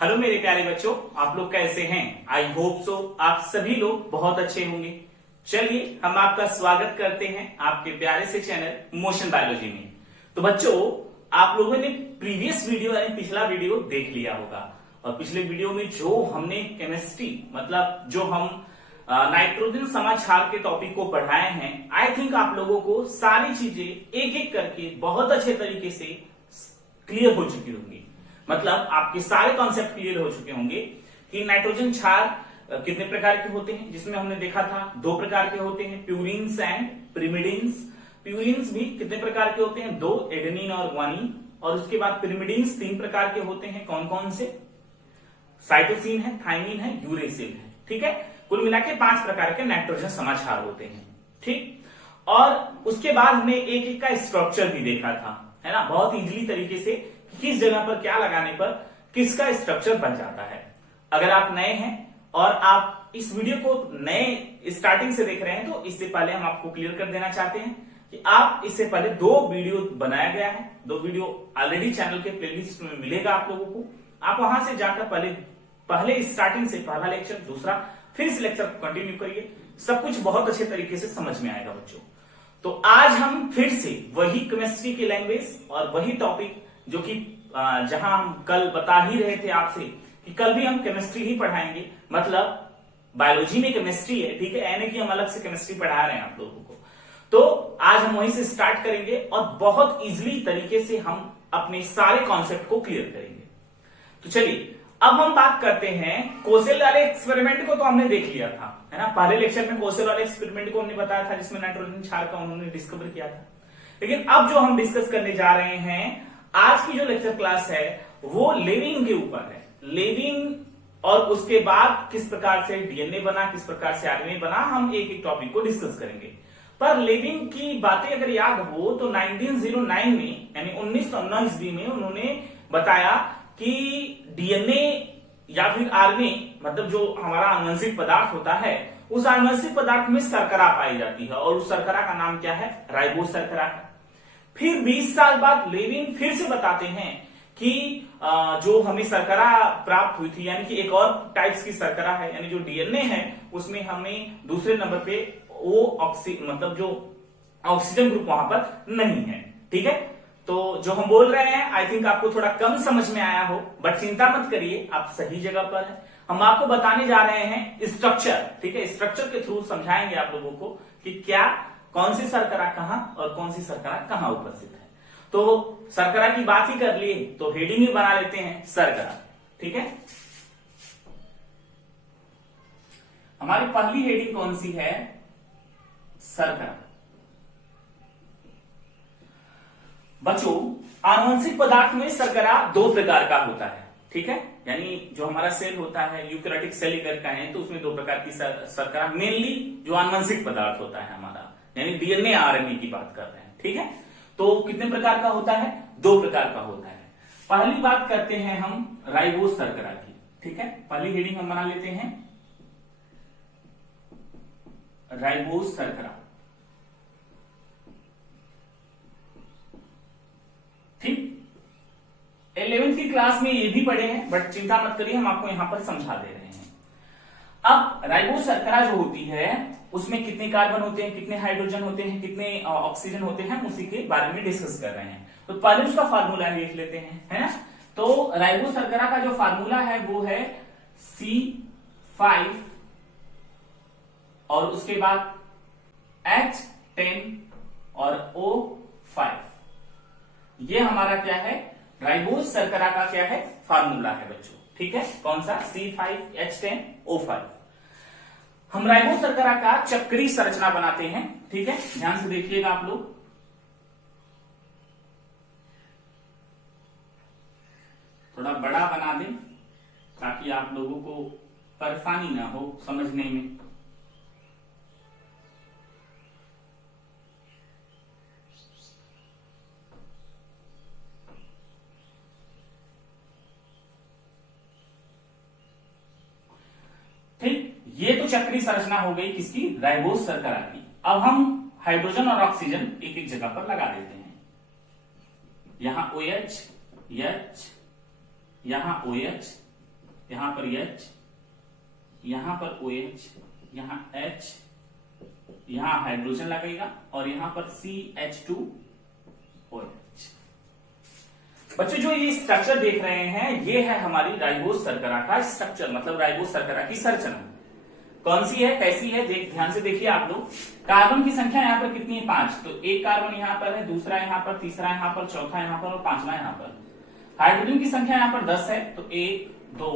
Hello मेरे प्यारे बच्चों, आप लोग कैसे हैं? आई होप सो आप सभी लोग बहुत अच्छे होंगे। चलिए हम आपका स्वागत करते हैं आपके प्यारे से चैनल मोशन बायोलॉजी में। तो बच्चों, आप लोगों ने प्रीवियस वीडियो यानी पिछला वीडियो देख लिया होगा और पिछले वीडियो में जो हमने केमिस्ट्री मतलब जो हम नाइट्रोजन समाक्षार के टॉपिक को पढ़ाए हैं, आई थिंक आप लोगों को सारी चीजें एक एक करके बहुत अच्छे तरीके से क्लियर हो चुकी होंगी। मतलब आपके सारे कॉन्सेप्ट क्लियर हो चुके होंगे कि नाइट्रोजन क्षार कितने प्रकार के होते हैं, जिसमें हमने देखा था 2 प्रकार के होते हैं, प्यूरिन्स एंड पिरिमिडिन्स। प्यूरिन्स भी कितने प्रकार के होते हैं? 2, एडेनिन और ग्वानिन। और उसके बाद पिरिमिडिन्स 3 प्रकार के होते हैं। कौन कौन से? साइटोसिन है, थाइमिन है, यूरेसिल है। ठीक है, कुल मिला के 5 प्रकार के नाइट्रोजन समाक्षार होते हैं। ठीक, और उसके बाद हमने एक एक का स्ट्रक्चर भी देखा था, है ना, बहुत इजीली तरीके से किस जगह पर क्या लगाने पर किसका स्ट्रक्चर बन जाता है। अगर आप नए हैं और आप इस वीडियो को नए स्टार्टिंग से देख रहे हैं तो इससे पहले हम आपको क्लियर कर देना चाहते हैं कि आप इससे पहले 2 वीडियो बनाया गया है। 2 वीडियो ऑलरेडी चैनल के प्लेलिस्ट में मिलेगा आप लोगों को। आप वहां से जाकर पहले स्टार्टिंग से पहला लेक्चर, दूसरा, फिर इस लेक्चर को कंटिन्यू करिए। सब कुछ बहुत अच्छे तरीके से समझ में आएगा बच्चों। तो आज हम फिर से वही केमिस्ट्री की लैंग्वेज और वही टॉपिक जो कि जहां हम कल बता ही रहे थे आपसे कि कल भी हम केमिस्ट्री ही पढ़ाएंगे। मतलब बायोलॉजी में केमिस्ट्री है, ठीक है, यानी कि हम अलग से केमिस्ट्री पढ़ा रहे हैं आप लोगों को। तो आज हम वहीं से स्टार्ट करेंगे और बहुत इजीली तरीके से हम अपने सारे कॉन्सेप्ट को क्लियर करेंगे। तो चलिए अब हम बात करते हैं कोसेल वाले एक्सपेरिमेंट को। तो हमने देख लिया था, है ना, पहले लेक्चर में कोसेल वाले एक्सपेरिमेंट को हमने बताया था जिसमें नाइट्रोजन क्षार का उन्होंने डिस्कवर किया था। लेकिन अब जो हम डिस्कस करने जा रहे हैं, आज की जो लेक्चर क्लास है वो लेविन के ऊपर है। लेविन और उसके बाद किस प्रकार से डीएनए बना, किस प्रकार से आरएनए बना, हम एक एक टॉपिक को डिस्कस करेंगे। पर लेविन की बातें अगर याद हो तो 1909 में यानी 1919 ईस्वी में उन्होंने बताया कि डीएनए या फिर आरएनए मतलब जो हमारा आनुवंशिक पदार्थ होता है, उस आनुवंशिक पदार्थ में शर्करा पाई जाती है और उस शर्करा का नाम क्या है? राइबोज शर्करा है। फिर 20 साल बाद लेविन फिर से बताते हैं कि जो हमें शर्करा प्राप्त हुई थी, यानी कि एक और टाइप्स की शर्करा है, यानी जो डीएनए है उसमें हमें दूसरे नंबर पे मतलब जो ऑक्सीजन ग्रुप वहां पर नहीं है। ठीक है, तो जो हम बोल रहे हैं आई थिंक आपको थोड़ा कम समझ में आया हो, बट चिंता मत करिए, आप सही जगह पर हैं। हम आपको बताने जा रहे हैं स्ट्रक्चर। ठीक है, स्ट्रक्चर के थ्रू समझाएंगे आप लोगों को कि क्या, कौन सी शर्करा कहां और कौन सी शर्करा कहां उपस्थित है। तो शर्करा की बात ही कर लिए तो हेडिंग ही बना लेते हैं शर्करा। ठीक है, हमारी पहली हेडिंग कौन सी है? शर्करा। बच्चों, आनुवंशिक पदार्थ में शर्करा 2 प्रकार का होता है। ठीक है, यानी जो हमारा सेल होता है यूकैरियोटिक सेल अगर कहें तो उसमें 2 प्रकार की शर्करा, मेनली जो आनुवंशिक पदार्थ होता है हमारा, यानी डीएनए आरएनए की बात कर रहे हैं। ठीक है, तो कितने प्रकार का होता है? 2 प्रकार का होता है। पहली बात करते हैं हम राइबोज शर्करा की। ठीक है, पहली हेडिंग हम बना लेते हैं राइबोज शर्करा। ठीक, 11वीं की क्लास में ये भी पढ़े हैं, बट चिंता मत करिए, हम आपको यहां पर समझा दे रहे हैं। अब राइबोज शर्करा जो होती है उसमें कितने कार्बन होते हैं, कितने हाइड्रोजन होते हैं, कितने ऑक्सीजन होते हैं, उसी के बारे में डिस्कस कर रहे हैं। तो पहले उसका फार्मूला लिख लेते हैं, है ना। तो राइबोज शर्करा का जो फार्मूला है वो है C5 और उसके बाद H10 और O5। ये हमारा क्या है? राइबोज शर्करा का क्या है? फार्मूला है बच्चों। ठीक है, कौन सा? C5H10O5। हम राइबोज शर्करा का चक्रीय संरचना बनाते हैं। ठीक है, ध्यान से देखिएगा आप लोग। थोड़ा बड़ा बना दें ताकि आप लोगों को परेशानी ना हो समझने में। ठीक, ये तो चक्रीय संरचना हो गई किसकी? राइबोज शर्करा की। अब हम हाइड्रोजन और ऑक्सीजन एक एक जगह पर लगा देते हैं। यहां OH, H, यहां OH, यहां पर H, यहां पर OH, यहां H, यहां हाइड्रोजन लगेगा और यहां पर CH2OH। बच्चों जो ये स्ट्रक्चर देख रहे हैं ये है हमारी राइबोस शर्करा का स्ट्रक्चर, मतलब राइबोस शर्करा की संरचना। कौन सी है, कैसी है, ध्यान से देखिए आप लोग। कार्बन की संख्या यहाँ पर कितनी है, 5। तो एक कार्बन यहाँ पर है, दूसरा यहाँ पर, तीसरा यहाँ पर, चौथा यहाँ पर और पांचवा यहाँ पर। हाइड्रोजन की संख्या यहाँ पर 10 है, तो 1 2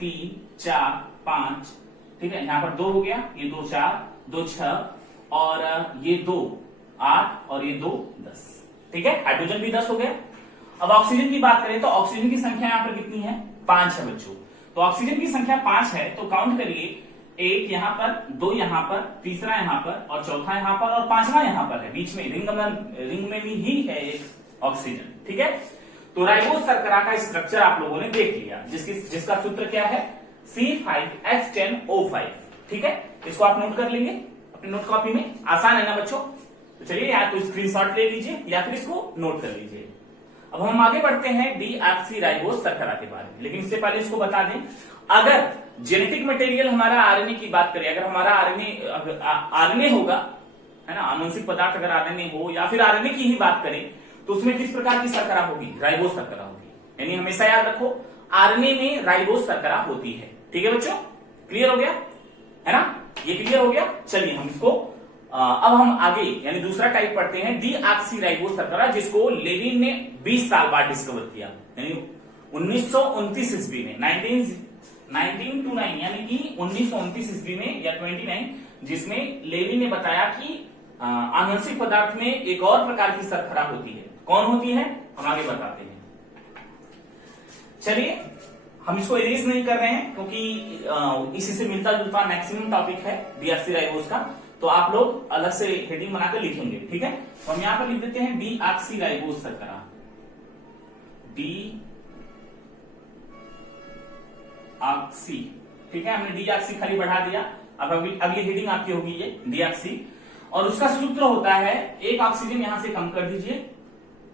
3 4 5, ठीक है। यहाँ पर 2 हो गया, ये 2 4, 2 6 और ये 2 8 और ये 2 10, ठीक है। हाइड्रोजन भी 10 हो गया। अब ऑक्सीजन की बात करें तो ऑक्सीजन की संख्या यहाँ पर कितनी है, 5 है बच्चों। तो ऑक्सीजन की संख्या 5 है, तो काउंट करिए, 1 यहाँ पर, 2 यहाँ पर, तीसरा यहाँ पर और चौथा यहाँ पर और पांचवा यहाँ पर है, बीच में रिंग में भी ही है एक ऑक्सीजन, ठीक है। तो राइबोस शर्करा का स्ट्रक्चर आप लोगों ने देख लिया, जिसका सूत्र क्या है, C5H10O5, ठीक है। इसको आप नोट कर लेंगे अपनी नोट कॉपी में, आसान है ना बच्चों। तो चलिए या तो स्क्रीनशॉट ले लीजिए या फिर इसको नोट कर लीजिए। अब हम आगे बढ़ते हैं डीऑक्सीराइबोस शर्करा के बारे में, लेकिन इससे पहले इसको बता दें, अगर जेनेटिक मटेरियल हमारा आरएनए की बात करें, अगर हमारा आरएनए होगा, है ना, आनुवंशिक पदार्थ अगर आरएनए हो या फिर आरएनए की ही बात करें, तो उसमें किस प्रकार की शर्करा होगी, राइबोस शर्करा होगी। यानी हमेशा याद रखो आरएनए में राइबोस शर्करा होती है, ठीक है बच्चों। क्लियर हो गया है ना, ये क्लियर हो गया। चलिए हम इसको अब हम आगे यानी दूसरा टाइप पढ़ते हैं, डीऑक्सीराइबोस शर्करा, जिसको लेविन ने 20 साल बाद डिस्कवर किया, यानी 1929 ईस्वी में, 1929 यानी कि 1929 ईस्वी में या 29, जिसमें लेविन ने बताया कि आनुवंशिक पदार्थ में एक और प्रकार की शर्करा होती है। कौन होती है, हम आगे बताते हैं। चलिए हम इसको इरेज नहीं कर रहे हैं क्योंकि इसी से मिलता जुलता मैक्सिमम टॉपिक है डीऑक्सीराइबोस का, तो आप लोग अलग से हेडिंग बनाकर लिखेंगे, ठीक है। तो हम यहां पर लिख देते हैं डीऑक्सीराइबोस शर्करा, डीऑक्सी, ठीक है। हमने डीऑक्सी खाली बढ़ा दिया। अब अगली हेडिंग आपकी होगी ये डीऑक्सी, और उसका सूत्र होता है, एक ऑक्सीजन यहां से कम कर दीजिए,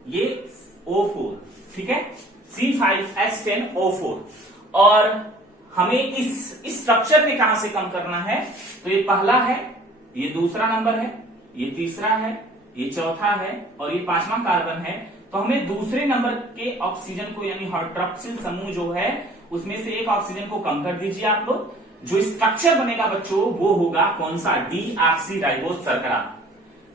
ये O4, ठीक है, C5H10O4। और हमें इस स्ट्रक्चर में कहां से कम करना है, तो ये पहला है, ये दूसरा नंबर है, ये तीसरा है, ये चौथा है और ये पांचवा कार्बन है। तो हमें दूसरे नंबर के ऑक्सीजन को यानी हाइड्रोक्सिल समूह जो है उसमें से एक ऑक्सीजन को कम कर दीजिए आप लोग। जो स्ट्रक्चर बनेगा बच्चों वो होगा कौन सा, डीऑक्सीराइबोस शर्करा।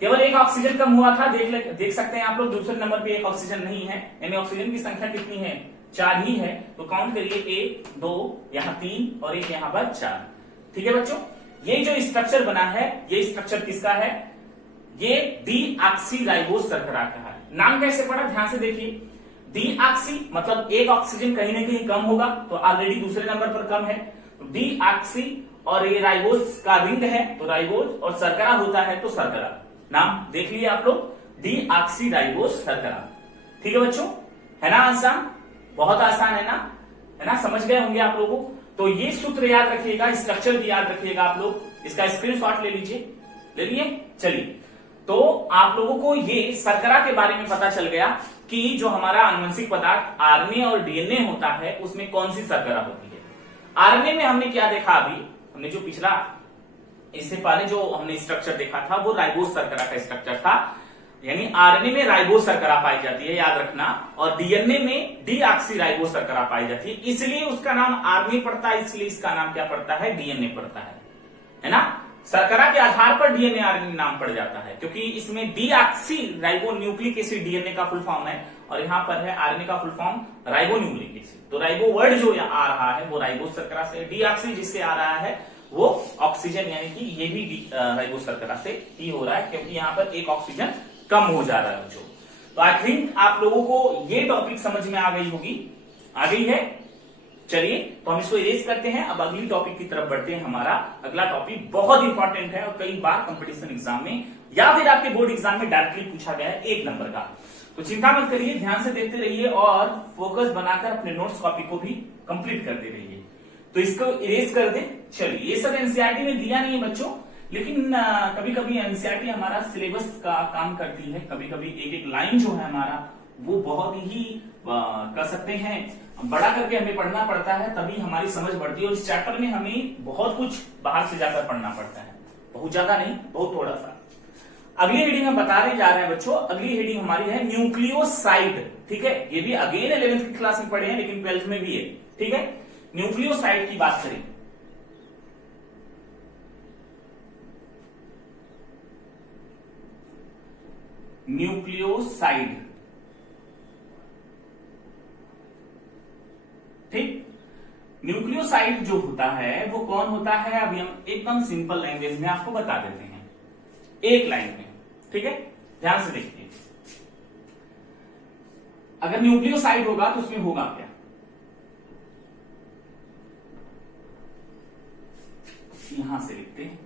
केवल एक ऑक्सीजन कम हुआ था, देख सकते हैं आप लोग, दूसरे नंबर पे एक ऑक्सीजन नहीं है, यानी ऑक्सीजन की संख्या कितनी है, 4 ही है। तो काउंट करिए, 1 2 यहाँ 3 और एक यहाँ पर 4, ठीक है बच्चों। ये जो स्ट्रक्चर बना है, ये स्ट्रक्चर किसका है, ये डीऑक्सीराइबोस शर्करा का है। नाम कैसे पड़ा, ध्यान से देखिए। डीऑक्सी मतलब एक ऑक्सीजन कहीं ना कहीं कम होगा, तो ऑलरेडी दूसरे नंबर पर कम है, तो डीऑक्सी, और ये राइबोस का रिंग है तो राइबोस, और शर्करा होता है तो शर्करा। नाम देख लिए आप लोग, डीऑक्सीराइबोस शर्करा, ठीक है बच्चों। है ना आसान, बहुत आसान है ना, समझ गए होंगे आप लोगों। तो ये सूत्र याद रखिएगा, स्ट्रक्चर भी याद रखिएगा आप लोग, इसका स्क्रीनशॉट ले लीजिए, ले लिए। चलिए, तो आप लोगों को ये शर्करा के बारे में पता चल गया कि जो हमारा आनुवंशिक पदार्थ आरएनए और डीएनए होता है उसमें कौन सी शर्करा होती है। आरएनए में हमने क्या देखा, अभी हमने जो पिछला, इससे पहले जो हमने स्ट्रक्चर देखा था वो राइबोस शर्करा का स्ट्रक्चर था, यानी आरएनए में राइबोस शर्करा पाई जाती है, याद रखना, और डीएनए में डीऑक्सीराइबोस शर्करा पाई जाती है। इसलिए उसका नाम आरएनए पड़ता है, इसलिए इसका नाम क्या पड़ता है, डीएनए पड़ता है ना। शर्करा के आधार पर डीएनए आरएनए नाम पड़ जाता है, क्योंकि इसमें डीऑक्सीराइबोन्यूक्लिक एसिड डीएनए का फुल फॉर्म है, और यहाँ पर है आरएनए का फुल फॉर्म राइबोन्यूक्लिक एसिड। तो राइबो वर्ड जो आ रहा है वो राइबोस शर्करा से, डीऑक्सी जिससे आ रहा है वो ऑक्सीजन, यानी कि ये भी राइबोस शर्करा से ही हो रहा है, क्योंकि यहाँ पर एक ऑक्सीजन कम हो जा रहा है बच्चों। तो आई थिंक आप लोगों को ये टॉपिक समझ में आ गई होगी, आ गई है। चलिए तो हम इसको इरेज करते हैं, अब अगली टॉपिक की तरफ बढ़ते हैं। हमारा अगला टॉपिक बहुत इंपॉर्टेंट है और कई बार कंपटीशन एग्जाम में या फिर आपके बोर्ड एग्जाम में डायरेक्टली पूछा गया है 1 नंबर का। तो चिंता मत करिए, ध्यान से देखते रहिए और फोकस बनाकर अपने नोट्स कॉपी को भी कंप्लीट करते रहिए। तो इसको इरेज कर दें। चलिए, ये सब एनसीईआरटी में दिया नहीं है बच्चों, लेकिन कभी कभी एनसीईआरटी हमारा सिलेबस का काम करती है, कभी कभी एक एक लाइन जो है हमारा वो बहुत ही कह सकते हैं बड़ा करके हमें पढ़ना पड़ता है, तभी हमारी समझ बढ़ती है। और इस चैप्टर में हमें बहुत कुछ बाहर से जाकर पढ़ना पड़ता है, बहुत ज्यादा नहीं, बहुत थोड़ा सा। अगली हेडिंग हम बताने जा रहे हैं बच्चों, अगली हेडिंग हमारी है न्यूक्लियोसाइड। ठीक है, ये भी अगेन 11th की क्लास में पढ़े हैं, लेकिन 12th में भी है। ठीक है, न्यूक्लियोसाइड की बात करें। न्यूक्लियोसाइड, ठीक, न्यूक्लियोसाइड जो होता है वो कौन होता है, अभी हम एकदम सिंपल लैंग्वेज में आपको बता देते हैं, एक लाइन में। ठीक है, ध्यान से देखिए, अगर न्यूक्लियोसाइड होगा तो उसमें होगा क्या, यहां से लिखते हैं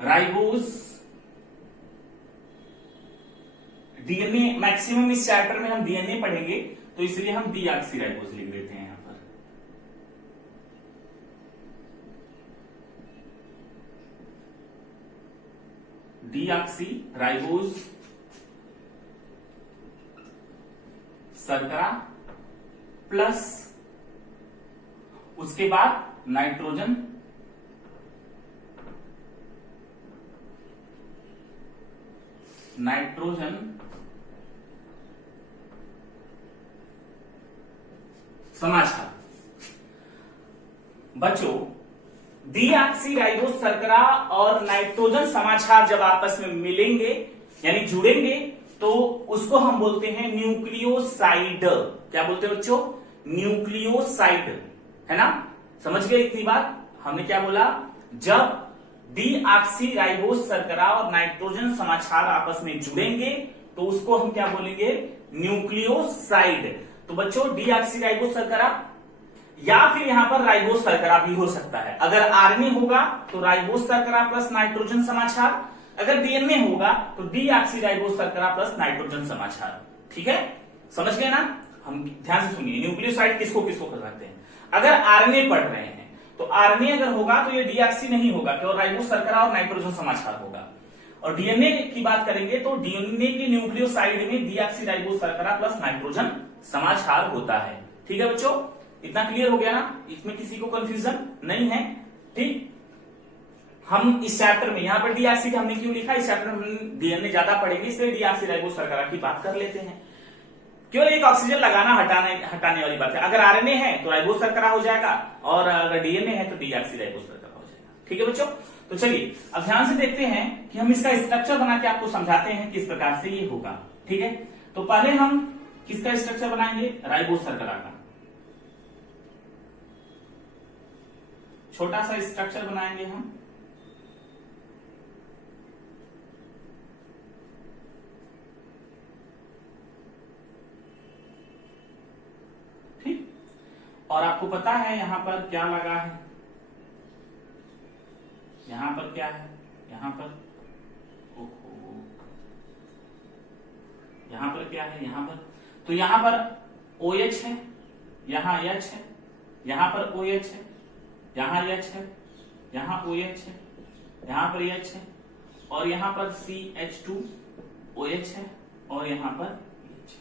राइबोज, डीएनए, मैक्सिमम इस चैप्टर में हम डीएनए पढ़ेंगे तो इसलिए हम डीऑक्सीराइबोज लिख देते हैं यहां पर। डीऑक्सीराइबोज शर्करा प्लस उसके बाद नाइट्रोजन समाचार। बच्चों, डीऑक्सीराइबोज शर्करा और नाइट्रोजन समाचार जब आपस में मिलेंगे यानी जुड़ेंगे तो उसको हम बोलते हैं न्यूक्लियोसाइड। क्या बोलते हैं बच्चों, न्यूक्लियोसाइड, है ना। समझ गए इतनी बात, हमने क्या बोला, जब डीऑक्सीराइबोज शर्करा और नाइट्रोजन समाचार आपस में जुड़ेंगे तो उसको हम क्या बोलेंगे, न्यूक्लियोसाइड। तो बच्चों, डीऑक्सीराइबोज शर्करा या फिर यहां पर राइबोज शर्करा भी हो सकता है। अगर आरएनए होगा तो राइबोज शर्करा प्लस नाइट्रोजन समाचार, अगर डीएनए होगा तो डीऑक्सीराइबोज शर्करा प्लस नाइट्रोजन समाचार। ठीक है, समझ गए ना। हम ध्यान से सुनिए, न्यूक्लियोसाइड किसको किसको कर सकते हैं। अगर आरएनए पढ़ रहे हैं तो आरएनए अगर होगा तो ये डीऑक्सी नहीं होगा, केवल राइबोज शर्करा और नाइट्रोजन समाचार होगा। और डीएनए की बात करेंगे तो डीएनए के न्यूक्लियोसाइड में डीऑक्सीराइबोज शर्करा प्लस नाइट्रोजन समाचार होता है। ठीक है बच्चों, इतना क्लियर हो गया ना, इसमें किसी को कंफ्यूजन नहीं है। ठीक, हम इस चैप्टर में यहां पर डीऑक्सी हमने क्यों लिखा, इस चैप्टर में हम डीएनए ज्यादा पढ़ेंगे इसलिए डीऑक्सीराइबोज शर्करा की बात कर लेते हैं। केवल एक ऑक्सीजन लगाना हटाने वाली बात है। अगर आरएनए है तो राइबोज शर्करा हो जाएगा और अगर डीएनए है तो डीऑक्सीराइबोज शर्करा हो जाएगा। ठीक है बच्चों, तो चलिए अब ध्यान से देखते हैं कि हम इसका स्ट्रक्चर बना के आपको समझाते हैं किस प्रकार से ये होगा। ठीक है, तो पहले हम किसका स्ट्रक्चर बनाएंगे, राइबोज शर्करा का छोटा सा स्ट्रक्चर बनाएंगे हम। ठीक, और आपको पता है यहां पर क्या लगा है, यहां पर क्या है, यहां पर यहां पर क्या है, यहां पर तो यहां पर OH है, यहां H है, यहां पर OH है, यहां H है, यहां OH है, यहां पर H है और यहां पर CH2OH है और यहां पर H है।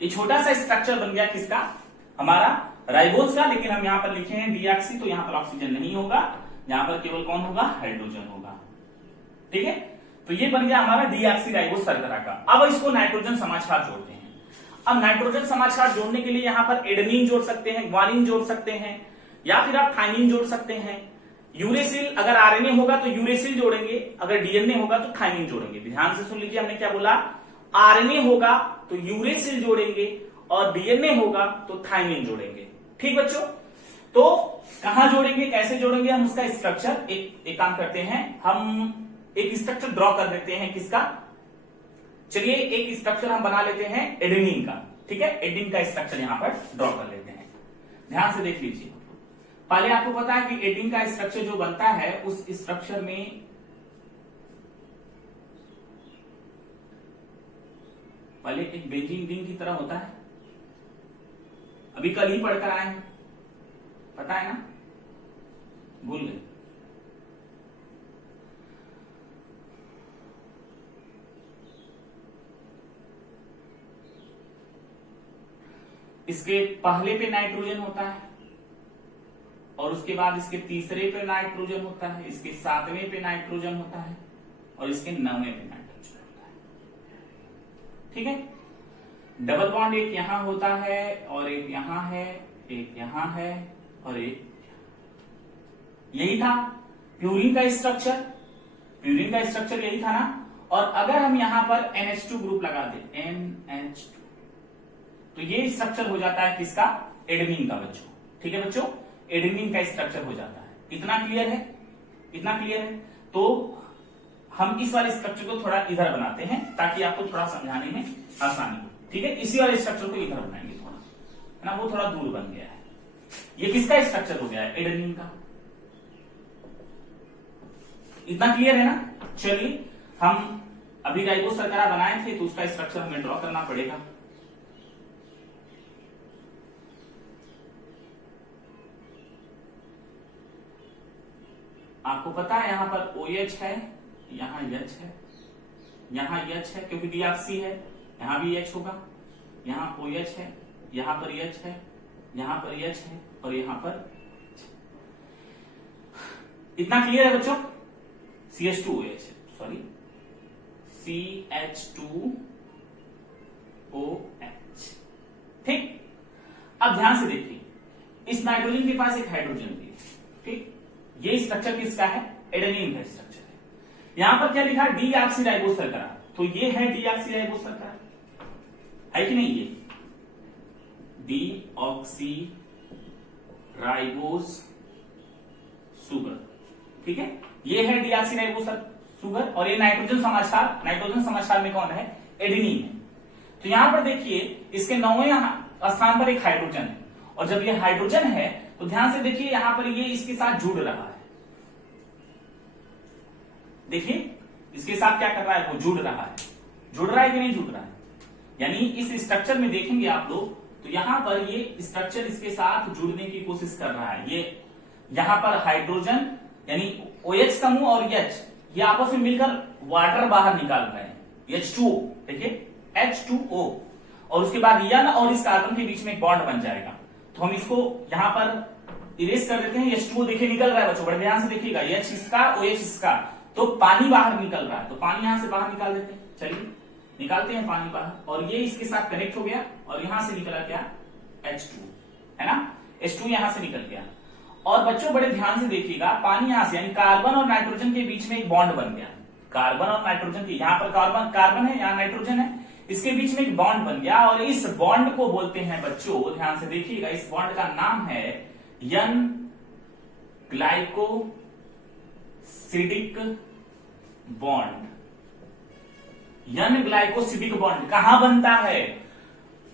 ये छोटा सा स्ट्रक्चर बन गया किसका, हमारा राइबोज का। लेकिन हम यहां पर लिखे हैं डीऑक्सी, तो यहां पर ऑक्सीजन नहीं होगा, यहां पर केवल कौन होगा, हाइड्रोजन होगा। ठीक है, तो ये बन गया हमारा डीऑक्सीराइबोज शर्करा का। अब इसको नाइट्रोजन समाचार जोड़ते हैं। अब नाइट्रोजन समाचार जोड़ने के लिए यहां पर एडेनिन जोड़ सकते हैं, ग्वानिन जोड़ सकते हैं, या फिर आप थाइमिन जोड़ सकते हैं। यूरेसिल, अगर आरएनए होगा तो यूरेसिल जोड़ेंगे, अगर डीएनए होगा तो थाइमिन जोड़ेंगे। ध्यान से सुन लीजिए, हमने क्या बोला, आरएनए होगा तो यूरेसिल जोड़ेंगे और डीएनए होगा तो थाइमिन जोड़ेंगे। ठीक बच्चों, तो कहां जोड़ेंगे, कैसे जोड़ेंगे, हम उसका स्ट्रक्चर एक काम करते हैं, हम एक स्ट्रक्चर ड्रॉ कर देते हैं। किसका, चलिए एक स्ट्रक्चर हम बना लेते हैं एडेनिन का। ठीक है, एडेनिन का स्ट्रक्चर यहां पर ड्रॉ कर लेते हैं। ध्यान से देख लीजिए, पहले आपको पता है कि एडेनिन का स्ट्रक्चर जो बनता है उस स्ट्रक्चर में पहले एक बेंजीन रिंग की तरह होता है। अभी कल ही पढ़कर आए हैं, पता है ना, भूल गए। इसके पहले पे नाइट्रोजन होता है, और उसके बाद इसके तीसरे पे नाइट्रोजन होता है, इसके सातवें पे नाइट्रोजन होता है, और इसके नौवें पे नाइट्रोजन होता है। ठीक है, डबल बॉन्ड एक यहां होता है और एक यहां है, एक यहां है और एक यही था प्यूरिन का स्ट्रक्चर। प्यूरिन का स्ट्रक्चर यही था ना। और अगर हम यहां पर NH2 ग्रुप लगा दें, NH2, तो ये स्ट्रक्चर हो जाता है किसका? एडेनिन का बच्चों। ठीक है बच्चों, एडेनिन का स्ट्रक्चर हो जाता है। इतना क्लियर है? इतना क्लियर है? तो हम इस वाले स्ट्रक्चर को थोड़ा इधर बनाते हैं ताकि आपको थोड़ा समझाने में आसानी हो। ठीक है, इसी वाले स्ट्रक्चर को इधर बनाएंगे थोड़ा, है ना, वो थोड़ा दूर बन गया है। ये किसका स्ट्रक्चर हो गया है? एडेनिन का। इतना क्लियर है ना? चलिए, हम अभी राइबोस शर्करा बनाए थे तो उसका स्ट्रक्चर हमें ड्रॉ करना पड़ेगा। आपको पता है यहां पर OH है, यहां H है, यहां H है क्योंकि डीऑक्सी है, यहां भी H होगा, यहां OH है, यहां पर H है, यहां पर H है और यहां पर इतना क्लियर है बच्चों? CH2OH, sorry CH2OH। ठीक, अब ध्यान से देखिए, इस नाइट्रोजन के पास एक हाइड्रोजन भी है। ठीक, ये स्ट्रक्चर किसका है? एडेनिन का स्ट्रक्चर है। यहां पर क्या लिखा? डीऑक्सीराइबोस शर्करा, तो ये है डीऑक्सीराइबोस शर्करा, है कि नहीं? ये डीऑक्सीराइबोस शुगर, ठीक है, ये है डीऑक्सीराइबोस शुगर। और ये नाइट्रोजन समाचार में कौन है? एडेनिन है। तो यहां पर देखिए, इसके 9वें स्थान पर एक हाइड्रोजन है, और जब ये हाइड्रोजन है तो ध्यान से देखिए, यहां पर ये इसके साथ जुड़ रहा है। देखिए, इसके साथ क्या कर रहा है? वो जुड़ रहा है। जुड़ रहा है कि नहीं जुड़ रहा है? यानी इस स्ट्रक्चर में देखेंगे आप लोग, तो यहां पर ये स्ट्रक्चर इसके साथ जुड़ने की कोशिश कर रहा है। ये यहां पर हाइड्रोजन यानी OH समूह और H, ये आपस में मिलकर वाटर बाहर निकाल रहे हैं, H2O। देखिए, H2O, और उसके बाद N और इस कार्बन के बीच में एक बॉन्ड बन जाएगा। तो हम इसको यहां पर इरेज कर देते हैं। H2O देखिए निकल रहा है बच्चों, बड़े ध्यान से देखिएगा, H इसका, OH इसका, तो पानी बाहर निकल रहा है, तो पानी यहां से बाहर निकाल देते हैं। चलिए, निकालते हैं पानी बाहर, और ये इसके साथ कनेक्ट हो गया, और यहां से निकला क्या? H2O, है ना, H2 यहां से निकल गया। और बच्चों बड़े ध्यान से देखिएगा, पानी यहां से यानी कार्बन और नाइट्रोजन के बीच में एक बॉन्ड बन गया। कार्बन और नाइट्रोजन के, यहां पर कार्बन है, यहां नाइट्रोजन है, इसके बीच में एक बॉन्ड बन गया, और इस बॉन्ड को बोलते हैं बच्चों, ध्यान से देखिएगा, इस बॉन्ड का नाम है N glycosidic bond. N glycosidic bond कहां बनता है?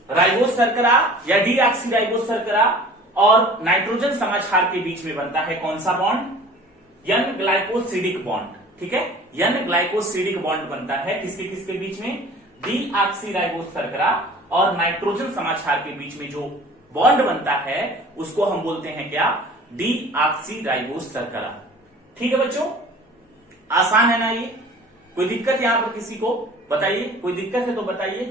राइबोस शर्करा या डीऑक्सीराइबोस शर्करा और नाइट्रोजन समाक्षार के बीच में बनता है कौन सा बॉन्ड? N glycosidic bond. ठीक है, N ग्लाइकोसिडिक बॉन्ड बनता है किसके किसके बीच में? डीऑक्सीराइबोस शर्करा और नाइट्रोजन समाक्षार के बीच में जो बॉन्ड बनता है उसको हम बोलते हैं क्या? डीऑक्सीराइबोस शर्करा। ठीक है बच्चों, आसान है ना ये? कोई दिक्कत यहां पर किसी को? बताइए, कोई दिक्कत है तो बताइए।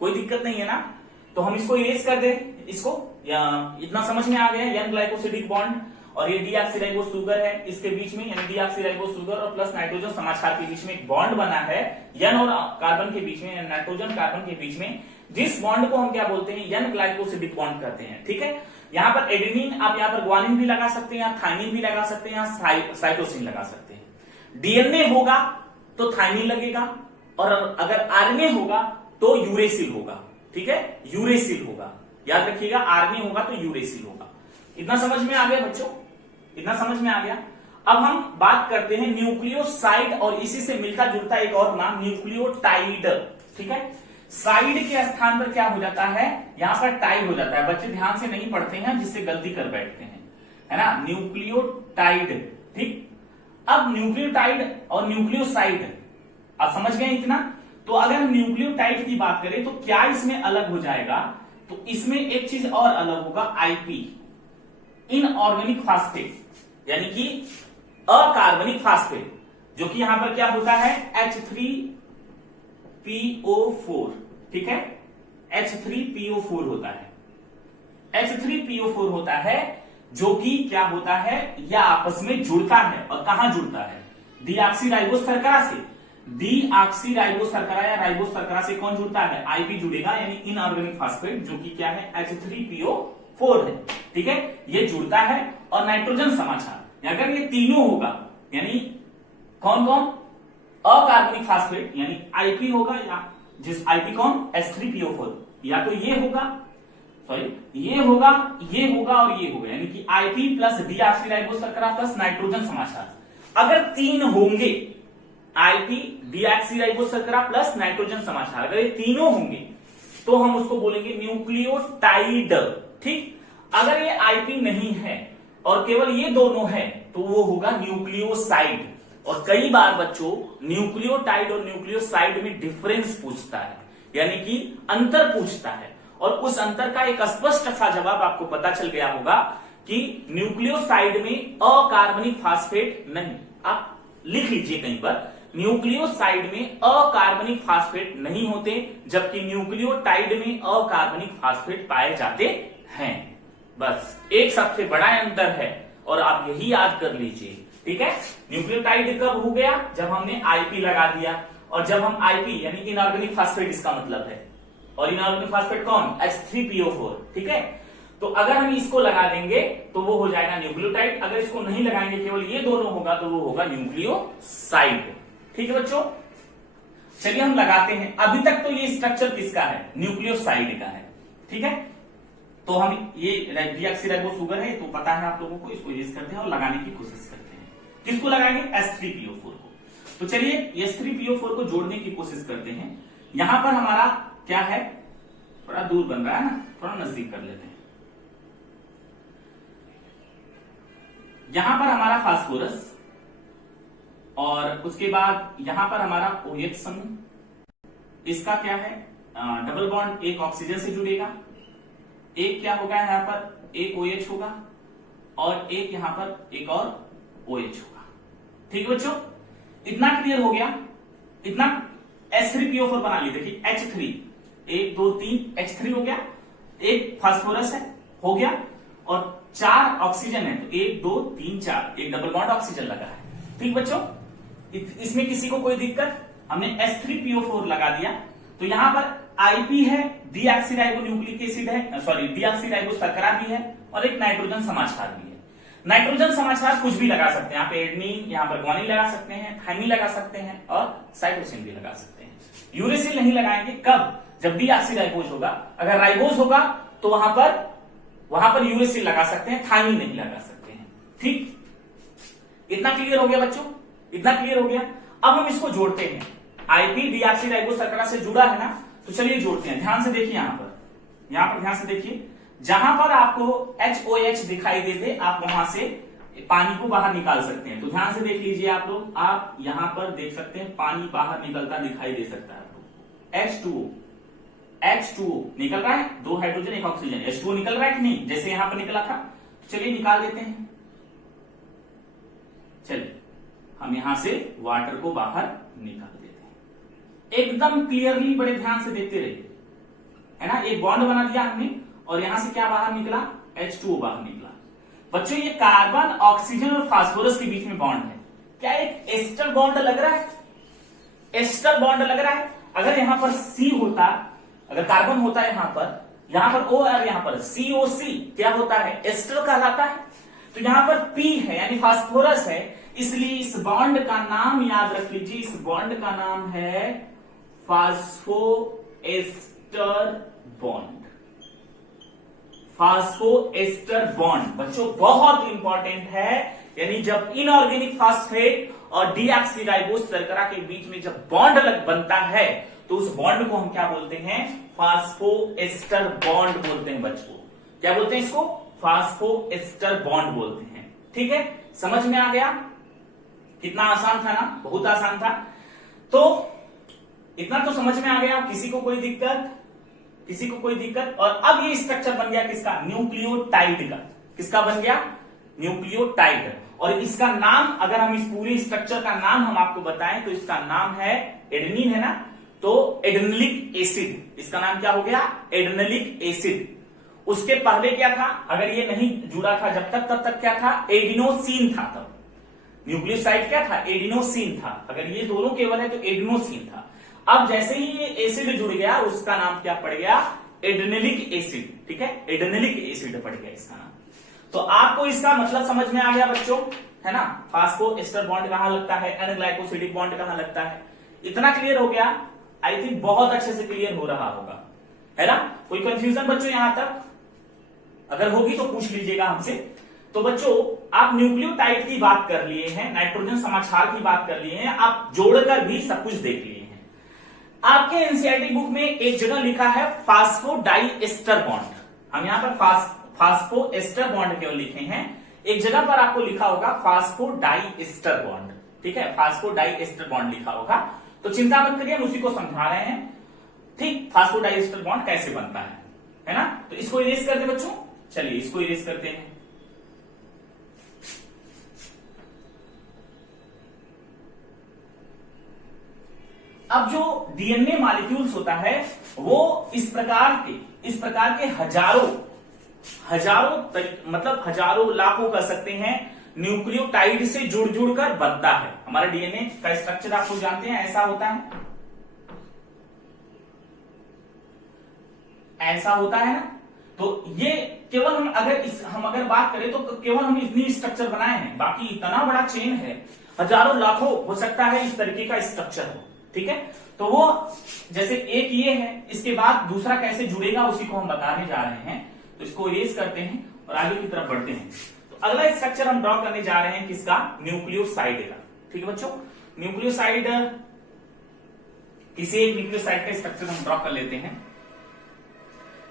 कोई दिक्कत नहीं है ना? तो हम इसको इरेज कर दें, इसको, या इतना समझ में आ गया? N ग्लाइकोसिडिक बॉन्ड और ये डीऑक्सीराइबोस शुगर है, इसके बीच में यानी डीऑक्सीराइबोस शुगर और प्लस नाइट्रोजन समाक्षार के बीच में एक बॉन्ड बना है N और कार्बन के बीच में, नाइट्रोजन कार्बन के बीच में, जिस बॉन्ड को हम क्या बोलते हैं? N ग्लाइकोसिडिक बॉन्ड कहते हैं। ठीक है, यहां पर एडेनिन, आप यहां पर ग्वानिन भी लगा सकते हैं, थाइमिन भी लगा सकते हैं, साइटोसिन लगा सकते हैं। डीएनए होगा तो थाइमिन लगेगा, और अगर आरएनए होगा तो यूरेसिल होगा। ठीक है, यूरेसिल होगा, याद रखिएगा, आरएनए होगा तो यूरेसिल होगा। इतना समझ में आ गया बच्चों? इतना समझ में आ गया? अब हम बात करते हैं न्यूक्लियोसाइड, और इसी से मिलता जुलता एक और नाम न्यूक्लियोटाइड। ठीक है, साइड के स्थान पर क्या हो जाता है? यहां पर टाइड हो जाता है। बच्चे ध्यान से नहीं पढ़ते हैं, जिससे गलती कर बैठते हैं, है ना, न्यूक्लियोटाइड। ठीक, अब न्यूक्लियोटाइड और न्यूक्लियोसाइड आप समझ गए इतना? तो अगर हम न्यूक्लियोटाइड की बात करें तो क्या इसमें अलग हो जाएगा? तो इसमें एक चीज और अलग होगा, आईपी, इनऑर्गेनिक फास्फेट, यानी कि अकार्बनिक फास्फेट, जो कि यहां पर क्या होता है? H3PO4। ठीक है, H3PO4 होता है। H3PO4 होता है जो कि क्या होता है, या आपस में जुड़ता है। और कहां जुड़ता है? डीऑक्सीराइबोस शर्करा से। डीऑक्सीराइबोस शर्करा या राइबोस शर्करा से कौन जुड़ता है? आईपी जुड़ेगा, यानी इनऑर्गेनिक फास्फेट, जो कि क्या है, H3PO4 है। ठीक है, ये जुड़ता है। और नाइट्रोजन समाचार, अगर ये तीनों होगा, यानी कौन कौन? अकार्बनिक फास्फेट यानी आईपी होगा, या जिस आईपी कौन? H3PO4, या तो ये होगा, सॉरी ये होगा, ये होगा और ये होगा, यानी कि आईपी प्लस डीऑक्सीराइबोस शर्करा प्लस नाइट्रोजन समाचार। अगर तीन होंगे, आईपी, डीऑक्सीराइबोस शर्करा प्लस नाइट्रोजन समाचार, अगर ये तीनों होंगे तो हम उसको बोलेंगे न्यूक्लियोटाइड। ठीक, अगर ये आईपी नहीं है और केवल ये दोनों है तो वो होगा न्यूक्लियोसाइड। और कई बार बच्चों न्यूक्लियोटाइड और न्यूक्लियोसाइड में डिफरेंस पूछता है, यानी कि अंतर पूछता है, और उस अंतर का एक स्पष्ट सा जवाब आपको पता चल गया होगा कि न्यूक्लियोसाइड में अकार्बनिक फास्फेट नहीं। आप लिख लीजिए कहीं पर, न्यूक्लियोसाइड में अकार्बनिक फास्फेट नहीं होते, जबकि न्यूक्लियोटाइड में अकार्बनिक फास्फेट पाए जाते हैं। बस एक सबसे बड़ा अंतर है, और आप यही याद कर लीजिए। ठीक है, न्यूक्लियोटाइड कब हो गया? जब हमने आईपी लगा दिया, और जब हम आईपी यानी इनऑर्गेनिक फास्फेट इसका मतलब है, और इनऑर्गेनिक फास्फेट कौन? H3PO4। ठीक है, तो अगर हम इसको लगा देंगे तो वो हो जाएगा न्यूक्लियोटाइड, अगर इसको नहीं लगाएंगे, केवल ये दोनों होगा, तो वो होगा न्यूक्लियोसाइड। ठीक है बच्चों, चलिए हम लगाते हैं। अभी तक तो ये स्ट्रक्चर किसका है? न्यूक्लियोसाइड का है। ठीक है, तो हम ये डीऑक्सीराइबोस शुगर है तो पता है आप लोगों को, इसको यूज करते हैं और लगाने की कोशिश करते हैं। किसको लगाएंगे? H3PO4 को। तो चलिए H3PO4 को जोड़ने की कोशिश करते हैं। यहां पर हमारा क्या है, थोड़ा दूर बन रहा है ना, थोड़ा नजदीक कर लेते हैं। यहां पर हमारा फास्फोरस, और उसके बाद यहां पर हमारा OH समूह। इसका क्या है? डबल बॉन्ड, एक ऑक्सीजन से जुड़ेगा, एक क्या होगा यहां पर? एक OH होगा, और एक यहां पर एक और OH होगा। ठीक है बच्चों, इतना क्लियर हो गया। इतना H3PO4 बना लीजिए। देखिए H3, 1 2 3 H3 हो गया, एक फास्फोरस है, हो गया, और 4 ऑक्सीजन है, तो 1 2 3 4, एक डबल बॉन्ड ऑक्सीजन लगा है। ठीक बच्चों, इसमें किसी को कोई दिक्कत? हमने H3PO4 लगा दिया, तो यहां पर आईपी है, डीऑक्सीराइबो न्यूक्लिक एसिड है, सॉरी डीऑक्सीराइबो शर्करा भी है, और एक नाइट्रोजन समाचार भी है। नाइट्रोजन समाचार कुछ भी लगा सकते हैं आप, एडनिन, यहां पर ग्वानिन लगा सकते हैं, थाइमिन लगा सकते हैं, और साइटोसिन भी लगा सकते हैं। यूरेसिल नहीं लगाएंगे, कब? जब डीऑक्सीराइबोज होगा। अगर राइबोज होगा तो वहां पर यूरेसिल लगा सकते हैं, थाइमिन नहीं लगा सकते हैं। ठीक, इतना क्लियर हो गया बच्चों? इतना क्लियर हो गया। अब हम इसको जोड़ते हैं। आईपी डीऑक्सीराइबो शर्करा से जुड़ा है ना, तो चलिए जोड़ते हैं। ध्यान से देखिए, यहां पर ध्यान से देखिए, जहां पर आपको HOH दिखाई देते, आप वहां से पानी को बाहर निकाल सकते हैं। तो ध्यान से देख लीजिए आप लोग, आप यहां पर देख सकते हैं पानी बाहर निकलता दिखाई दे सकता है आपको। H2O निकल रहा है, 2 हाइड्रोजन 1 ऑक्सीजन, H2O निकल रहा है कि नहीं? जैसे यहां पर निकला था। चलिए निकाल देते हैं। चलिए हम यहां से वाटर को बाहर निकाल देते हैं। एकदम क्लियरली, बड़े ध्यान से देखते रहिए, है ना। एक बॉन्ड बना दिया हमने, और यहां से क्या बाहर निकला? H2O बाहर निकला। बच्चों ये कार्बन, ऑक्सीजन और फास्फोरस के बीच में बॉन्ड है। क्या एक एस्टर बॉन्ड लग रहा है? एस्टर बॉन्ड लग रहा है। अगर यहां पर C होता, अगर कार्बन होता है यहां पर O और यहां पर COC, क्या होता है? एस्टर कहलाता है। तो यहां पर P है, यानी फास्फोरस है, इसलिए इस बॉन्ड का नाम याद रख लीजिए। इस बॉन्ड का नाम है phospho ester bond. Phospho ester bond बच्चों बहुत इंपॉर्टेंट है, यानी जब इनऑर्गेनिक फास्फेट और डीऑक्सीराइबोस शर्करा के बीच में जब बॉन्ड बनता है, तो उस बॉन्ड को हम क्या बोलते हैं? फास्फो एस्टर बॉन्ड बोलते हैं बच्चों। क्या बोलते हैं इसको? फास्फो एस्टर बॉन्ड बोलते हैं। ठीक है, समझ में आ गया? कितना आसान था ना, बहुत आसान था। तो इतना तो समझ में आ गया। किसी को कोई दिक्कत? किसी को कोई दिक्कत? और अब ये स्ट्रक्चर बन गया किसका? न्यूक्लियोटाइड का। किसका बन गया? न्यूक्लियोटाइड। और इसका नाम, अगर हम इस पूरे स्ट्रक्चर का नाम हम आपको बताएं तो इसका नाम है एडेनिन, है ना, तो एडेनिलिक एसिड। इसका नाम क्या हो गया? Adenylic acid. उसके पहले क्या था, अगर ये नहीं जुड़ा था जब तक, तब तक क्या था, एडिनोसिन था। तब न्यूक्लियोसाइड क्या था, एडिनोसिन था। अगर ये दोनों केवल है तो एडिनोसिन था। अब जैसे ही ये एसिड जुड़ गया, उसका नाम क्या पड़ गया, एडेनिलिक एसिड। ठीक है, एडेनिलिक एसिड पड़ गया इसका नाम। तो आपको इसका मतलब समझ में आ गया बच्चों, है ना। फास्फो एस्टर बॉन्ड कहां लगता है, एन ग्लाइकोसिडिक बॉन्ड कहां लगता है, इतना क्लियर हो गया। आई थिंक बहुत अच्छे से क्लियर हो रहा होगा, है ना। कोई कंफ्यूजन बच्चों यहां तक अगर होगी तो पूछ लीजिएगा हमसे। तो बच्चों आप न्यूक्लियोटाइड की बात कर लिए हैं, नाइट्रोजन समाक्षार की बात कर लिए हैं, आप जोड़कर भी सब कुछ देख लिए हैं। आपके एनसीईआरटी बुक में एक जगह लिखा है फास्फोडाइएस्टर बॉन्ड। हम यहां पर फास्फोएस्टर बॉन्ड केवल लिखे हैं, एक जगह पर आपको लिखा होगा फास्फोडाइएस्टर बॉन्ड। ठीक है, फास्फोडाइएस्टर बॉन्ड लिखा होगा, तो चिंता मत करिए, हम उसी को समझा रहे हैं। ठीक, फास्फोडाइएस्टर बॉन्ड कैसे बनता है ना। तो इसको इरेज कर दे बच्चों, चलिए इसको इरेज करते हैं। अब जो डीएनए मॉलिक्यूल्स होता है वो इस प्रकार के हजारों मतलब हजारों लाखों कर सकते हैं न्यूक्लियोटाइड से जुड़ कर बनता है। हमारा डीएनए का स्ट्रक्चर आप लोग जानते हैं, ऐसा होता है ना। तो ये केवल हम अगर बात करें तो केवल हम इतनी स्ट्रक्चर बनाए हैं, बाकी इतना बड़ा चेन है, हजारों लाखों हो सकता है इस तरीके का स्ट्रक्चर हो। ठीक है, तो वो जैसे एक ये है, इसके बाद दूसरा कैसे जुड़ेगा उसी को हम बताने जा रहे हैं। तो इसको इरेज करते हैं और आगे की तरफ बढ़ते हैं। तो अगला स्ट्रक्चर हम ड्रॉ करने जा रहे हैं किसका, न्यूक्लियोसाइड का। ठीक है बच्चों, न्यूक्लियोसाइड, किसी एक न्यूक्लियोसाइड का स्ट्रक्चर हम ड्रॉ कर लेते हैं।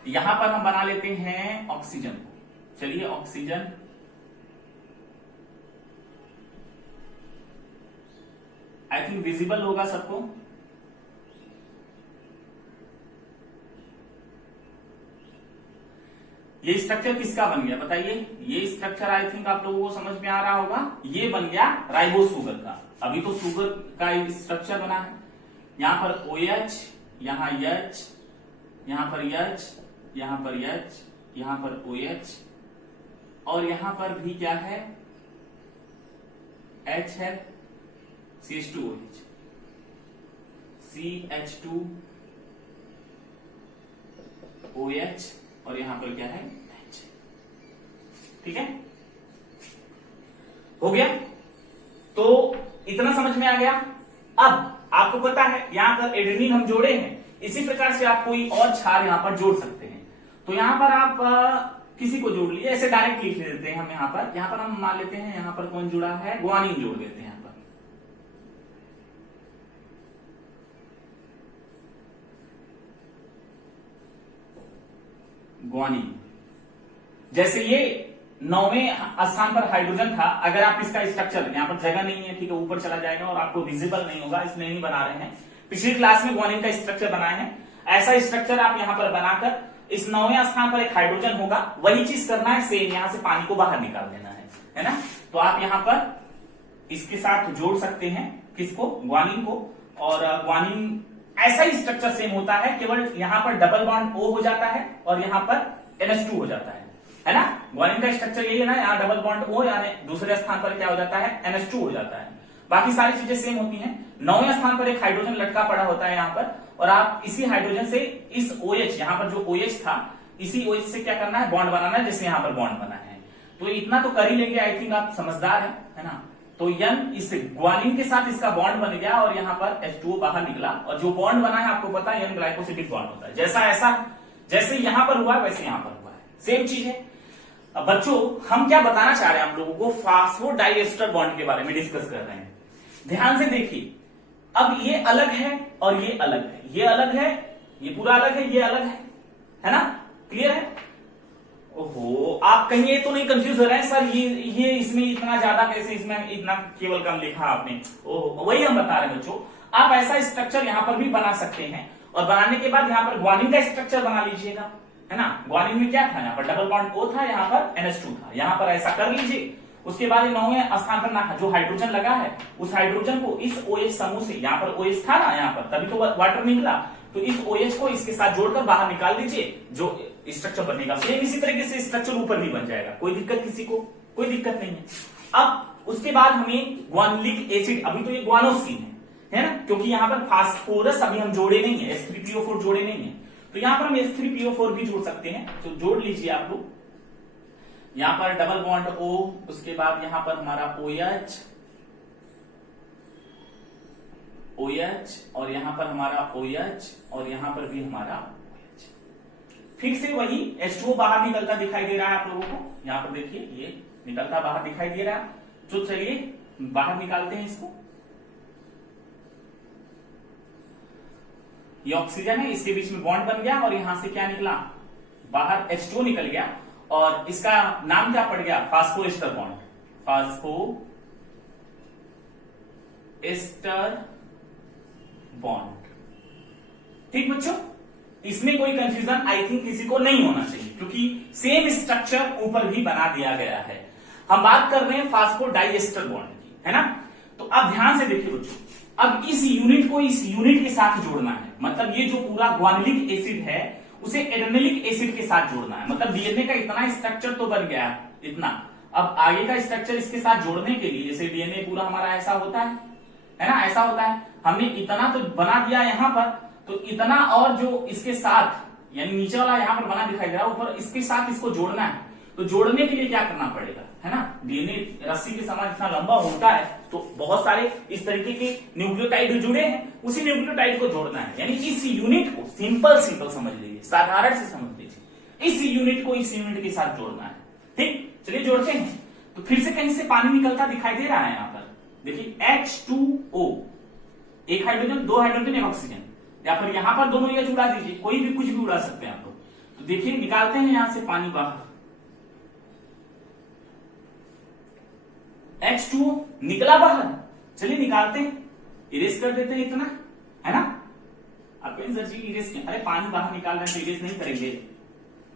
यहां पर हम बना लेते हैं ऑक्सीजन को। चलिए ऑक्सीजन, आई थिंक विजिबल होगा सबको। ये स्ट्रक्चर किसका बन गया बताइए। ये स्ट्रक्चर आई थिंक आप लोगों को समझ में आ रहा होगा, ये बन गया राइबोस शुगर का। अभी तो शुगर का स्ट्रक्चर बना है, यहां पर OH, यहां H, यहां पर H, यहां पर H, यहां पर OH, और यहां पर भी क्या है, H है, CH2OH, CH2OH, और यहां पर क्या है, H। ठीक है, हो गया। तो इतना समझ में आ गया। अब आपको पता है यहां पर एडेनिन हम जोड़े हैं, इसी प्रकार से आप कोई और क्षार यहां पर जोड़ सकते हैं। तो यहां पर आप किसी को जोड़ लीजिए, ऐसे डायरेक्ट लिख देते हैं हम। यहां पर हम मान लेते हैं यहां पर कौन जुड़ा है, ग्वानिन जोड़ देते हैं यहां पर। ग्वानिन, जैसे ये 9वें स्थान पर हाइड्रोजन था, अगर आप इसका स्ट्रक्चर, यहां पर जगह नहीं है, ठीक है, ऊपर चला जाएगा और आपको विजिबल नहीं होगा, इसलिए नहीं बना रहे हैं। पिछली क्लास में ग्वानिन का स्ट्रक्चर बनाए हैं, ऐसा स्ट्रक्चर आप यहां पर बनाकर इस 9वें स्थान पर एक हाइड्रोजन होगा, वही चीज करना है सेम, यहां से पानी को बाहर निकाल देना है ना। तो आप यहां पर इसके साथ जोड़ सकते हैं किसको, ग्वानिन को। और ग्वानिन ऐसा ही स्ट्रक्चर सेम होता है, केवल यहां पर डबल बॉन्ड O हो जाता है और यहां पर NH2 हो जाता है ना। ग्वानिन का स्ट्रक्चर यही है ना, यहाँ डबल बॉन्ड O, यानी दूसरे स्थान पर क्या हो जाता है, NH2 हो जाता है। बाकी सारी चीजें सेम होती हैं। 9वें स्थान पर एक हाइड्रोजन लटका पड़ा होता है यहां पर, और आप इसी हाइड्रोजन से इस OH, यहां पर जो OH था, इसी OH से क्या करना है, बॉन्ड बनाना है, जैसे यहां पर बॉन्ड बना है। तो इतना तो कर ही लेंगे, आई थिंक आप समझदार है ना। तो N इस ग्वानिन के साथ इसका बॉन्ड बन गया और यहां पर H2O बाहर निकला, और जो बॉन्ड बना है आपको पता है N ग्लाइकोसिडिक बॉन्ड होता है। जैसे यहां पर हुआ है वैसे यहां पर हुआ है, सेम चीज है। अब बच्चों हम क्या बताना चाह रहे हैं, हम लोगों को फास्फोडाइएस्टर बॉन्ड के बारे में डिस्कस कर रहे हैं। ध्यान से देखिए, अब ये अलग है और ये अलग है, ये अलग है, ये पूरा अलग है, ये अलग है ना, क्लियर है। ओहो, आप कहीं ये तो नहीं कंफ्यूज हो रहे हैं, सर ये इसमें इतना ज्यादा कैसे, इसमें इतना केवल कम लिखा आपने। ओहो, वही हम बता रहे हैं बच्चों, आप ऐसा स्ट्रक्चर यहां पर भी बना सकते हैं, और बनाने के बाद यहां पर ग्वानिन का स्ट्रक्चर बना लीजिएगा, है ना। ग्वानिन में क्या था, यहाँ पर डबल बॉन्ड O था, यहाँ पर NH2 था, यहाँ पर ऐसा कर लीजिए। उसके बाद 9वें स्थान पर जो हाइड्रोजन लगा है, उस हाइड्रोजन को इस OH समूह से, यहाँ पर OH था ना, यहाँ पर तभी तो वाटर निकला, तो इस OH को इसके साथ जोड़कर बाहर निकाल दीजिए। जो स्ट्रक्चर बनेगा। सेम इसी तरीके से स्ट्रक्चर ऊपर भी बन जाएगा, कोई दिक्कत किसी को, कोई दिक्कत नहीं है। अब उसके बाद हमें ग्वानिलिक एसिड, अभी तो ये ग्वानोसिन है ना, क्योंकि यहां पर फास्फोरस अभी हम जोड़े नहीं है, H3PO4 जोड़े नहीं है, तो यहां पर हम H3PO4 भी जोड़ सकते हैं। तो जोड़ लीजिए आप लोग, यहां पर डबल बॉन्ड O, उसके बाद यहां पर हमारा OH और यहां पर हमारा OH और यहां पर भी हमारा OH। फिर से वही H2O बाहर निकलता दिखाई दे रहा है आप लोगों को, यहां पर देखिए ये निकलता बाहर दिखाई दे रहा है। तो चलिए बाहर निकालते हैं इसको। ये ऑक्सीजन है, इसके बीच में बॉन्ड बन गया और यहां से क्या निकला, बाहर H2O निकल गया और इसका नाम क्या पड़ गया, फास्फोएस्टर बॉन्ड, फास्फोएस्टर बॉन्ड। ठीक बच्चों, इसमें कोई कंफ्यूजन आई थिंक किसी को नहीं होना चाहिए, क्योंकि सेम स्ट्रक्चर ऊपर भी बना दिया गया है। हम बात कर रहे हैं फास्फोडाइएस्टर बॉन्ड की, है ना। तो अब ध्यान से देखिए बच्चों, अब इस यूनिट को इस यूनिट के साथ जोड़ना है, मतलब ये जो पूरा ग्वानिलिक एसिड है उसे एडेनिलिक एसिड के साथ जोड़ना है। मतलब डीएनए का इतना स्ट्रक्चर तो बन गया इतना, अब आगे का स्ट्रक्चर इसके साथ जोड़ने के लिए, जैसे डीएनए पूरा हमारा ऐसा होता है ना, ऐसा होता है, हमने इतना तो बना दिया यहां पर, तो इतना और जो इसके साथ यानी नीचे वाला यहां पर बना दिखाई दे रहा है, ऊपर इसके साथ इसको जोड़ना है। तो जोड़ने के लिए क्या करना पड़ेगा, है ना, डीएनए रस्सी के समान इतना लंबा होता है, तो बहुत सारे इस तरीके के न्यूक्लियोटाइड जुड़े हैं, उसी न्यूक्लियोटाइड को जोड़ना है। यानी इस यूनिट को सिंपल समझ लीजिए, साधारण से समझ लीजिए, इस यूनिट को इस यूनिट के साथ जोड़ना है। ठीक, चलिए जोड़ते हैं। तो फिर से कहीं से पानी निकलता दिखाई दे रहा है, यहां पर देखिए H2O, एक हाइड्रोजन, दो हाइड्रोजन, एक ऑक्सीजन, या फिर यहां पर दोनों ये उड़ा दीजिए, कोई भी कुछ भी उड़ा सकते हैं आप लोग। तो देखिए निकालते हैं यहां से पानी बाहर, H2O निकला बाहर, चलिए निकालते हैं, इरेज कर देते हैं इतना, है ना। आपको इन सर इरेज अरे पानी बाहर निकाल रहे हैं तो इरेज नहीं करेंगे,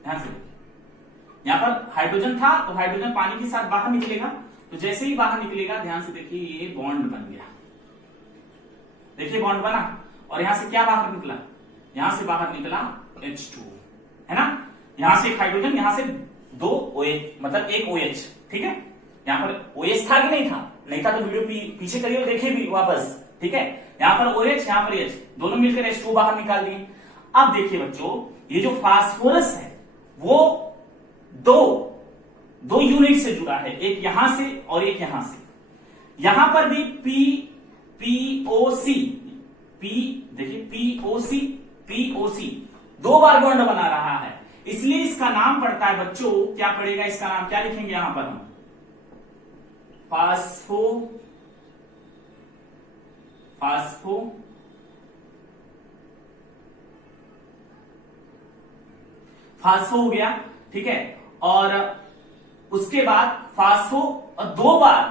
ध्यान से। यहां पर हाइड्रोजन था तो हाइड्रोजन पानी के साथ बाहर निकलेगा, तो जैसे ही बाहर निकलेगा ध्यान से देखिए ये बॉन्ड बन गया, देखिए बॉन्ड बना, और यहां से क्या बाहर निकला, यहां से बाहर निकला H2O, है ना। यहां से एक हाइड्रोजन, यहां से दो OH, मतलब एक OH, ठीक है। यहां पर OH था कि नहीं था, नहीं था तो वीडियो पीछे करिए और देखिए भी वापस, ठीक है। यहां पर OH, यहां पर H, दोनों मिलकर H2O बाहर निकाल दिए। अब देखिए बच्चों, ये जो फास्फोरस है वो दो यूनिट से जुड़ा है, एक यहां से और एक यहां से। यहां पर भी POC, देखिए POC दो बार बॉन्ड बना रहा है, इसलिए इसका नाम पड़ता है बच्चों, क्या पड़ेगा इसका नाम, क्या लिखेंगे यहां पर हम, फास्फो हो गया, ठीक है। और उसके बाद फास्फो, और दो बार,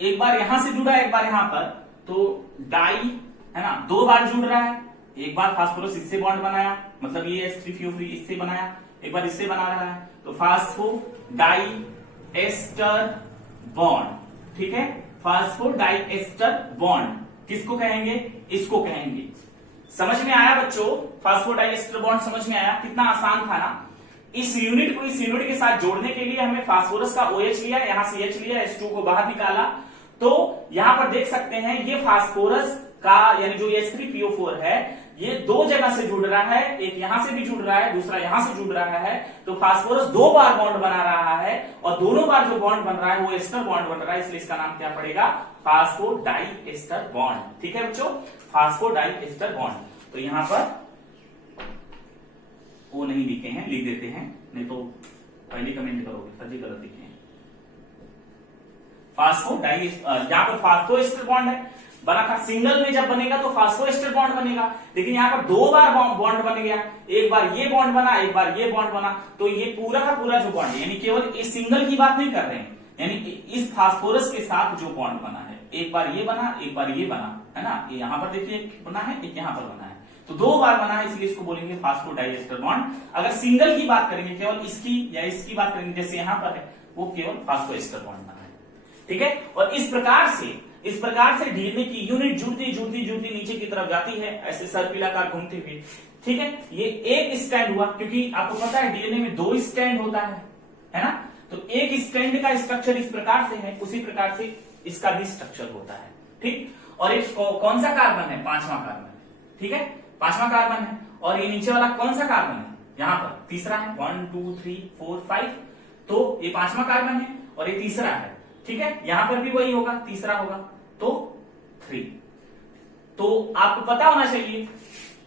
एक बार यहां से जुड़ा एक बार यहां पर, तो डाई, है ना, दो बार जुड़ रहा है। एक बार फास्फोरस इससे बॉन्ड बनाया, मतलब ये H3PO3 इससे बनाया, एक बार इससे बना रहा है, तो फास्फो डाई एस्टर बॉन्ड, ठीक है। फास्फो डाई एस्टर बॉन्ड किसको कहेंगे, इसको कहेंगे। समझ में आया बच्चों, फास्फो डाई एस्टर बॉन्ड समझ में आया, कितना आसान था ना। इस यूनिट को इस यूनिट के साथ जोड़ने के लिए हमने फास्फोरस का OH लिया, यहां से H लिया, H2 को बाहर निकाला। तो यहां पर देख सकते हैं ये फास्फोरस का यानी जो H3PO4 है, ये दो जगह से जुड़ रहा है, एक यहां से भी जुड़ रहा है, दूसरा यहां से जुड़ रहा है। तो फास्फोरस दो बार बॉन्ड बना रहा है, और दोनों बार जो बॉन्ड बन रहा है वो एस्टर बॉन्ड बन रहा है, इसलिए इसका नाम क्या पड़ेगा, फास्फोडाइएस्टर बॉन्ड। ठीक है बच्चों, फास्फोडाइएस्टर बॉन्ड। तो यहां पर वो नहीं लिखे हैं, लिख देते हैं, नहीं तो पहले कमेंट करोगे सर जी गलत लिखे हैं। यहां पर फास्फोएस्टर बॉन्ड है, बना था सिंगल में, जब बनेगा तो फास्फोएस्टर बॉन्ड बनेगा, लेकिन यहां पर दो बार बॉन्ड बन गया, एक बार ये बॉन्ड बना, एक बार ये बॉन्ड बना, तो ये पूरा का पूरा जो बॉन्ड है, यानी केवल इस सिंगल की बात नहीं कर रहे हैं, यानी इस फास्फोरस के साथ जो बॉन्ड बना है, एक बार ये बना, एक बार ये बना, है ना। यहां पर देखिए एक बना है, एक यहां पर बना है, तो दो बार बना है, इसलिए इसको बोलेंगे फास्फोडाइएस्टर बॉन्ड। अगर सिंगल की बात करेंगे, केवल इसकी या इसकी बात करेंगे, जैसे यहां पर है, वो केवल फास्फोएस्टर बॉन्ड बना है। ठीक है, और इस प्रकार से इस प्रकार से डीएनए की यूनिट जुड़ती जुड़ती जुड़ती नीचे की तरफ जाती है, ऐसे सर्पिलाकार घूमते हुए। ठीक है, ये एक स्टैंड हुआ, क्योंकि आपको पता है डीएनए में 2 स्टैंड होता है ना। तो एक स्टैंड का स्ट्रक्चर इस प्रकार से है, उसी प्रकार से इसका भी स्ट्रक्चर होता है। ठीक, और एक कौन सा कार्बन है? 5वां कार्बन। ठीक है, 5वां कार्बन है। और ये नीचे वाला कौन सा कार्बन है? यहां पर तीसरा है। 1 2 3 4 5, तो ये 5वां कार्बन है और ये तीसरा है। ठीक है, यहां पर भी वही होगा, तीसरा होगा, तो 3। तो आपको पता होना चाहिए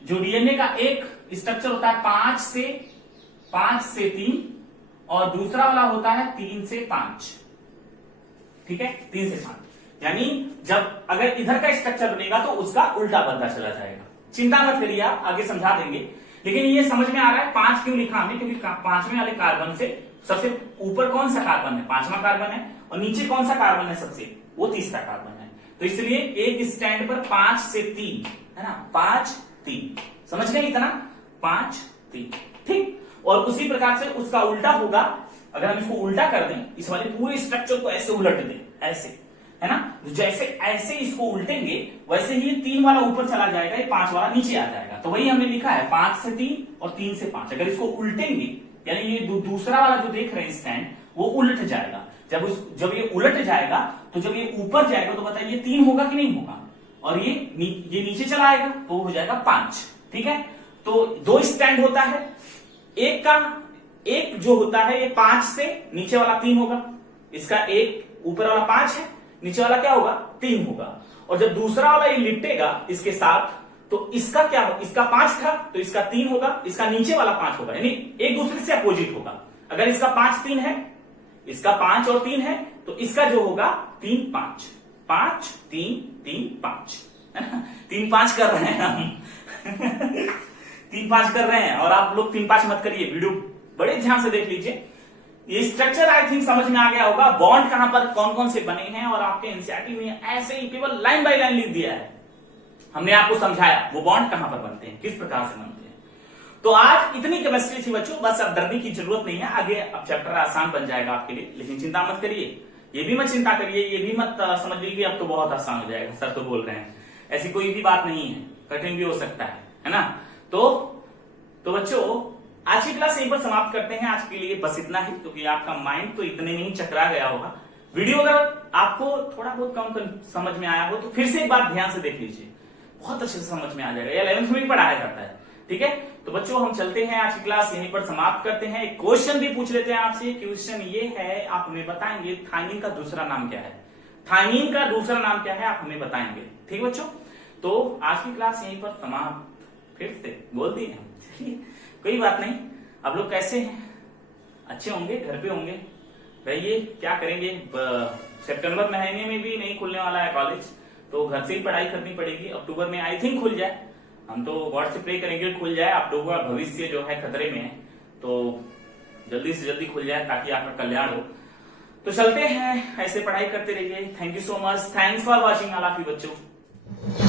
जो डीएनए का एक स्ट्रक्चर होता है 5 से 3 और दूसरा वाला होता है 3 से 5। ठीक है, 3 से 5, यानी जब अगर इधर का स्ट्रक्चर बनेगा तो उसका उल्टा बनता चला जाएगा। चिंता मत करिए, आप आगे समझा देंगे। लेकिन ये समझ में आ रहा है 5 क्यों लिखा हमने, क्योंकि 5वें वाले कार्बन से सबसे ऊपर कौन सा कार्बन है? 5वां कार्बन है, और नीचे कौन सा कार्बन है सबसे? वो तीसरा कार्बन है। तो इसलिए एक स्टैंड पर 5 से 3 है ना, 5 3, समझ गए इतना? 5 3। ठीक, और उसी प्रकार से उसका उल्टा होगा। अगर हम इसको उल्टा कर दें, इस वाले पूरे स्ट्रक्चर को ऐसे उलट दें, ऐसे, है ना, जैसे ऐसे इसको उल्टेंगे वैसे ही 3 वाला ऊपर चला जाएगा, ये 5 वाला नीचे आ जाएगा। तो वही हमने लिखा है 5 से 3 और 3 से 5। अगर इसको उल्टेंगे, यानी ये दूसरा वाला जो देख रहे हैं स्टैंड, वो उलट जाएगा। जब ये उलट जाएगा तो जब ये ऊपर जाएगा तो बताइए 3 होगा कि नहीं होगा? और ये नीचे चला आएगा तो हो जाएगा 5। ठीक है, तो 2 स्टैंड होता है, एक जो होता है ये 5 से, नीचे वाला 3 होगा। इसका एक ऊपर वाला 5 है, नीचे वाला क्या होगा? 3 होगा। और जब दूसरा वाला ये लिपटेगा इसके साथ, तो इसका क्या हो? इसका 5 था तो इसका 3 होगा, इसका नीचे वाला 5 होगा, यानी एक दूसरे से अपोजिट होगा। अगर इसका 5 3 है, इसका 5 और 3 है, तो इसका जो होगा 3 5, 5 3 3 5, है ना। 3 5 कर रहे हैं हम 3 5 कर रहे हैं, और आप लोग 3 5 मत करिए, वीडियो बड़े ध्यान से देख लीजिए। ये स्ट्रक्चर आई थिंक समझ में आ गया होगा, बॉन्ड कहां पर कौन कौन से बने हैं, और आपके एनसीईआरटी में ऐसे ही केवल लाइन बाय लाइन लिख दिया है। हमने आपको समझाया वो बॉन्ड कहां पर बनते हैं, किस प्रकार से बनते हैं। तो आज इतनी केमिस्ट्री थी बच्चों, बस अब डरने की जरूरत नहीं है, आगे अब चैप्टर आसान बन जाएगा आपके लिए। लेकिन चिंता मत करिए, ये भी मत चिंता करिए, ये भी मत समझ लीजिए अब तो बहुत आसान हो जाएगा, सर तो बोल रहे हैं। ऐसी कोई भी बात नहीं है, कठिन भी हो सकता है ना। तो बच्चों आज की क्लास यहीं पर समाप्त करते हैं। आज के लिए बस इतना ही, क्योंकि आपका माइंड तो इतने में ही चकरा गया होगा। वीडियो अगर आपको थोड़ा बहुत कम समझ में आया हो तो फिर से एक बार ध्यान से देख लीजिए, बहुत अच्छे से समझ में आ जाएगा। 11th में भी पढ़ाया जाता है। ठीक है, तो बच्चों हम चलते हैं, आज की क्लास यहीं पर समाप्त करते हैं। एक क्वेश्चन भी पूछ लेते हैं आपसे। क्वेश्चन ये है, आप हमें बताएंगे थायमिन का दूसरा नाम क्या है? थायमिन का दूसरा नाम क्या है, आप हमें बताएंगे। ठीक बच्चों, तो आज की क्लास यहीं पर समाप्त। फिर से बोल दिए हम, चलिए कोई बात नहीं। आप लोग कैसे हैं? अच्छे होंगे, घर पे होंगे। रहिए, क्या करेंगे, सितंबर महीने में भी नहीं खुलने वाला है कॉलेज, तो घर से ही पढ़ाई करनी पड़ेगी। अक्टूबर में आई थिंक खुल जाए, हम तो गॉड से प्रे करेंगे खुल जाए। अक्टूबर भविष्य जो है खतरे में है, तो जल्दी से जल्दी खुल जाए ताकि आपका कल्याण हो। तो चलते हैं, ऐसे पढ़ाई करते रहिए। Thank you so much, thanks for watching all of you बच्चों।